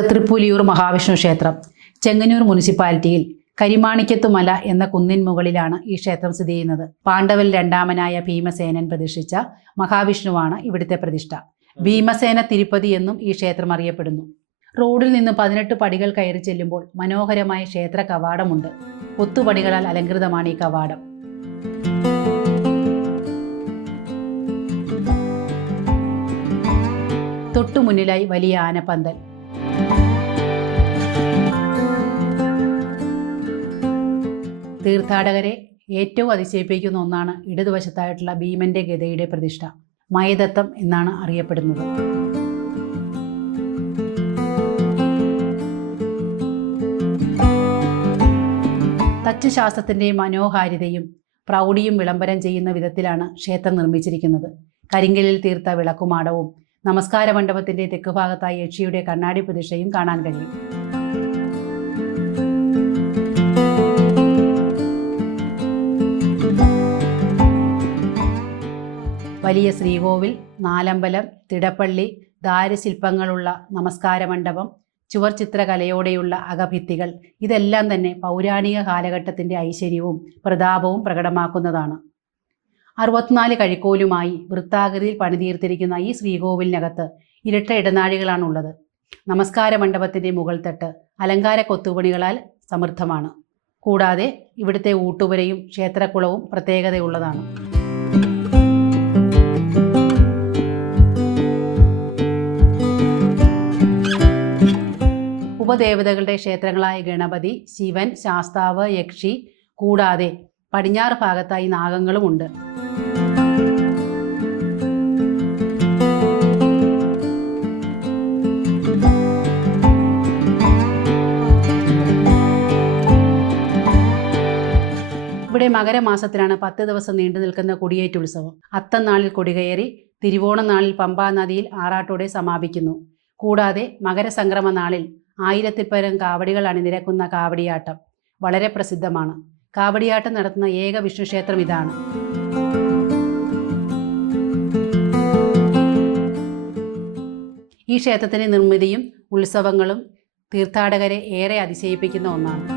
തൃപ്പുലിയൂർ മഹാവിഷ്ണു ക്ഷേത്രം ചെങ്ങന്നൂർ മുനിസിപ്പാലിറ്റിയിൽ കരിമാണിക്കത്തുമല എന്ന കുന്നിൻ മുകളിലാണ് ഈ ക്ഷേത്രം സ്ഥിതി ചെയ്യുന്നത്. പാണ്ഡവൽ രണ്ടാമനായ ഭീമസേനൻ പ്രതിഷ്ഠിച്ച മഹാവിഷ്ണുവാണ് ഇവിടുത്തെ പ്രതിഷ്ഠ. ഭീമസേന തിരുപ്പതി എന്നും ഈ ക്ഷേത്രം അറിയപ്പെടുന്നു. റോഡിൽ നിന്ന് പതിനെട്ട് പടികൾ കയറി ചെല്ലുമ്പോൾ മനോഹരമായ ക്ഷേത്ര കവാടമുണ്ട്. കൊത്തുപടികളാൽ അലങ്കൃതമാണ് ഈ കവാടം. തൊട്ടു മുന്നിലായി വലിയ ആനപ്പന്തൽ. തീർത്ഥാടകരെ ഏറ്റവും അതിശയിപ്പിക്കുന്ന ഒന്നാണ് ഇടതുവശത്തായിട്ടുള്ള ഭീമന്റെ ഗതയുടെ പ്രതിഷ്ഠ മയദത്തം എന്നാണ് അറിയപ്പെടുന്നത്. തച്ചുശാസ്ത്രത്തിന്റെ മനോഹാരിതയും പ്രൗഢിയും വിളംബരം ചെയ്യുന്ന വിധത്തിലാണ് ക്ഷേത്രം നിർമ്മിച്ചിരിക്കുന്നത്. കരിങ്കലിൽ തീർത്ത വിളക്കുമാടവും നമസ്കാര മണ്ഡപത്തിന്റെ തെക്കുഭാഗത്തായി യക്ഷിയുടെ കണ്ണാടി പ്രതിഷ്ഠയും കാണാൻ കഴിയും. വലിയ ശ്രീകോവിൽ നാലമ്പലം തിടപ്പള്ളി ദാരുശില്പങ്ങളുള്ള നമസ്കാര മണ്ഡപം ചുവർ ചിത്രകലയോടെയുള്ള അകഭിത്തികൾ. ഇതെല്ലാം തന്നെ പൗരാണിക കാലഘട്ടത്തിന്റെ ഐശ്വര്യവും പ്രതാപവും പ്രകടമാക്കുന്നതാണ്. അറുപത്തിനാല് കഴിക്കോലുമായി വൃത്താകൃതിയിൽ പണിതീർത്തിരിക്കുന്ന ഈ ശ്രീകോവിലിനകത്ത് ഇരട്ട ഇടനാഴികളാണുള്ളത്. നമസ്കാര മണ്ഡപത്തിന്റെ മുകൾ തട്ട് അലങ്കാര കൊത്തുപണികളാൽ സമൃദ്ധമാണ്. കൂടാതെ ഇവിടുത്തെ ഊട്ടുപുരയും ക്ഷേത്രക്കുളവും പ്രത്യേകതയുള്ളതാണ്. ഉപദേവതകളുടെ ക്ഷേത്രങ്ങളായ ഗണപതി ശിവൻ ശാസ്താവ് യക്ഷി കൂടാതെ പടിഞ്ഞാറ് ഭാഗത്തായി നാഗങ്ങളുമുണ്ട് ഇവിടെ മകരമാസത്തിലാണ് പത്ത് ദിവസം നീണ്ടു നിൽക്കുന്ന കൊടിയേറ്റ് ഉത്സവം. അത്തനാളിൽ കൊടികയറി തിരുവോണ നാളിൽ പമ്പാ നദിയിൽ ആറാട്ടോടെ സമാപിക്കുന്നു. കൂടാതെ മകരസംക്രമ നാളിൽ ആയിരത്തിൽ പരം കാവടികൾ അണിനിരക്കുന്ന കാവടിയാട്ടം വളരെ പ്രസിദ്ധമാണ്. കാവടിയാട്ടം നടത്തുന്ന ഏക വിഷ്ണു ക്ഷേത്രം ഇതാണ്. ഈ ക്ഷേത്രത്തിന്റെ നിർമ്മിതിയും ഉത്സവങ്ങളും തീർത്ഥാടകരെ ഏറെ അതിശയിപ്പിക്കുന്ന ഒന്നാണ്.